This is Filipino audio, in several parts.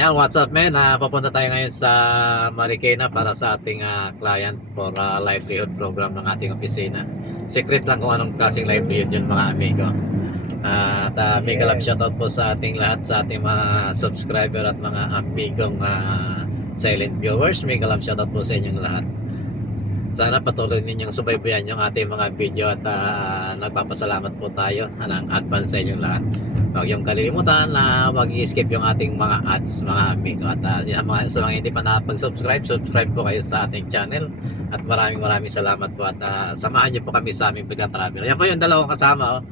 Ayan, what's up men? Papunta tayo ngayon sa Marikina para sa ating client for livelihood program ng ating opisina. Secret lang kung anong klaseng livelihood yun mga amigo. At mega love shoutout po sa ating lahat, sa ating mga subscriber at mga amigong silent viewers. Mega love shoutout po sa inyong lahat. Sana patuloy ninyong subaybayan yung ating mga video at nagpapasalamat po tayo ng advance sa inyong lahat. Huwag yung kalilimutan na huwag i-skip yung ating mga ads mga amigo. At sa mga hindi pa nakapag-subscribe, subscribe po kayo sa ating channel. At maraming salamat po at samahan niyo po kami sa aming pagka-travel. Yan po yung dalawang kasama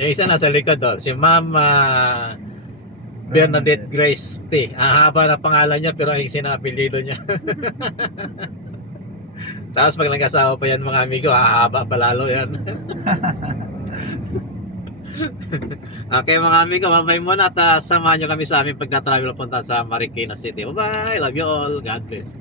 yung isa nasa likod si Ma'am Bernadette Grace T. Haba na pangalan niya pero ay sinapilido niya. Tapos pag nag-asawa pa yan mga amigo, hahaba pa lalo yan. Okay mga amigo, mamay muna at samahan nyo kami sa aming pagka-travel punta sa Marikina City. Bye bye, love you all, God bless.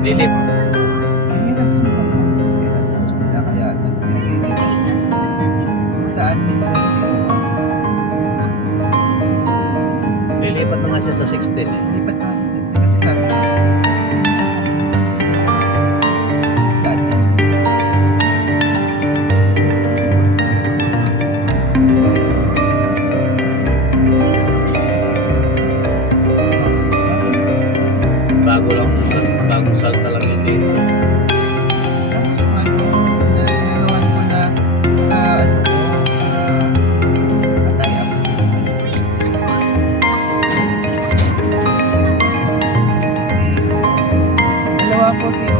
Lilip. Hindi nagsumbong ng post nila kaya nagbigay dito sa admin ko Lilipat na nga siya sa 16 eh. lipat na siya sa 16 kasi sabi ko sa 16 na assumption daan niya Bagong salta lang yun dito. kami yung sinagawan ko na patay ako dalawa po si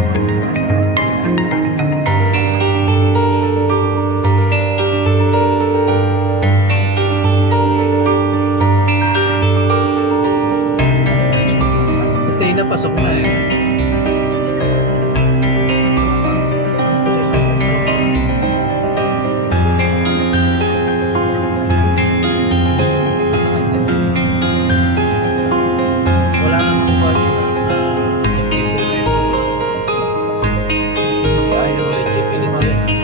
Sa Tina, pasok na eh. Wala namang budget yung issue na yun. Eligibility.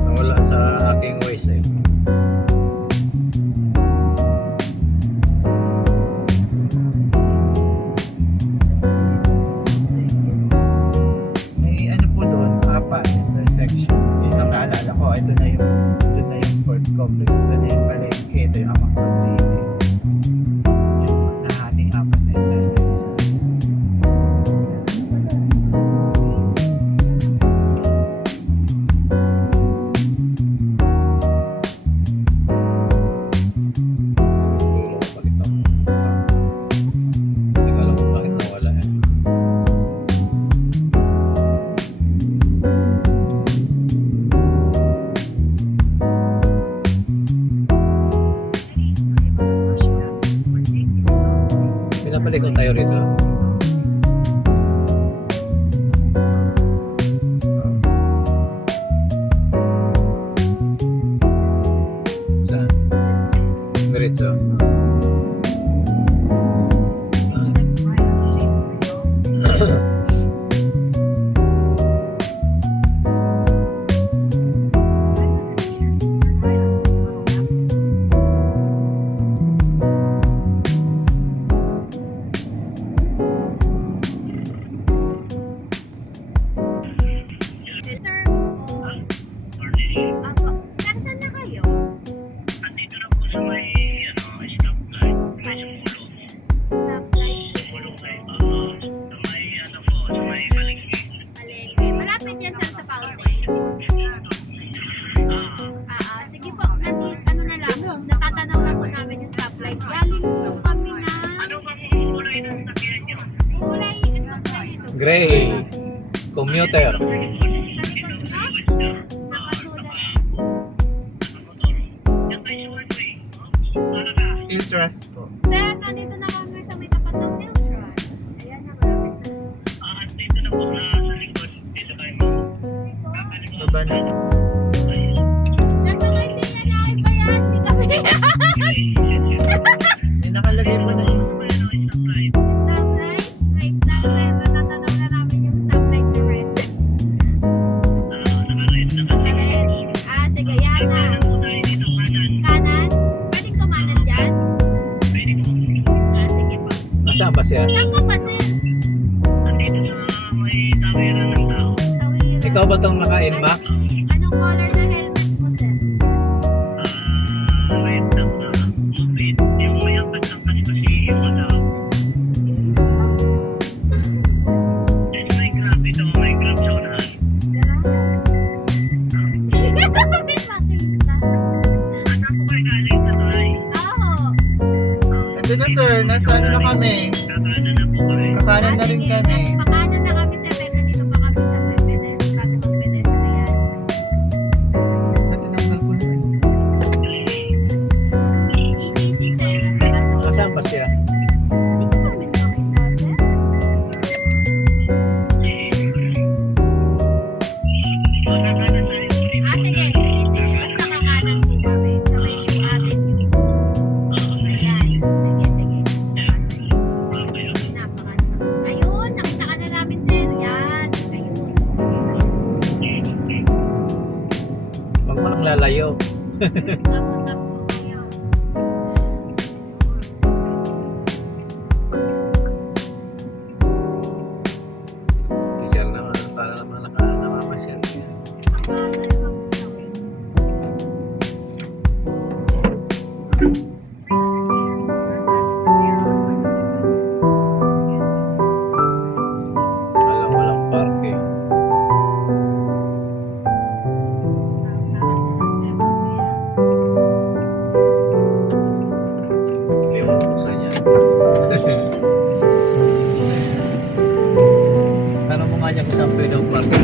Nawala sa aking ways eh. May ano po doon, apat intersection. Yun ang naalala ko. Ito na yung, doon na yung sports complex. Doon na yung palengke. Ito yung Amang Rodriguez. Yung nahating apat na intersection. Dulo ko bakit ang hindi ko alam kung bakit nawala eh. Pinabalik ko tayo rito. Saan? Diretso. Sir, apo, saan na kayo? Andito na po sa may stoplight. Stoplight Pulong kayo. Sa may po, sa may palengke. Palengke. Malapit yan sa fountain. Sige po, ano na lang, natatanaw lang po namin yung stoplight. Galing po kami na Ano bang kulay ng sakyan nyo? kulay, ano ba ito? Gray. Commuter. Sa likod na? Nakasulat. Yan tayo sa one-way. Para ka. Filtrust po. Sir, nandito na kami sa may tapat ng Filtron. Ayan na, malapit na. Andito na po sa likod. Dito kayo mo. Ito. Baba na. Sir, baka hindi na naibayan. Hindi kami. May nakalagay po na isa. Stoplight. Stoplight? Wait lang, sir. Natatanaw na namin yung stoplight na red. Naka-red na kasi. Red. Sige, yan na. Kanan po tayo dito, kanan. Kanan? Pwedeng kumanan dyan? Pwede po. Sige po. Nasaan ba siya? Saan ka pa, sir? Andito sa may tawiran ng tao. Tawiran. Ikaw ba itong naka-Nmax? Anong color na helmet mo, sir? Red na na. Red. Yung may angkat lang kasi yung may grab ito. May grab sa unahan. Kapit makita. Saan po kayo galing sa tulay? Oo. Ito na sir, nasa ano na kami. Kakanan na po kayo. Kakanan na rin Sige, kami. pakanan na kami, sir. Pero nandito pa kami sa pedestrian. Pedestrian. Natinanggal ko na. ECC, sir. Ang kaso. Nasaan ba siya? Hindi ko namin makita, sir. Kakanan na rin po dito. Sige. Basta kakanan po kami. Sa may Shoe Avenue. Ayan. Sige. Napakanan. Ayun, nakita ka na namin, sir. Yan. Ayun. Huwag mo nang lalayo. Papunta po kayo. Si Sir naman, para naman nakamasyal. Walang parke. Hindi mo buksan yan. Tanong mo nga niya kung saan pwede ang parke.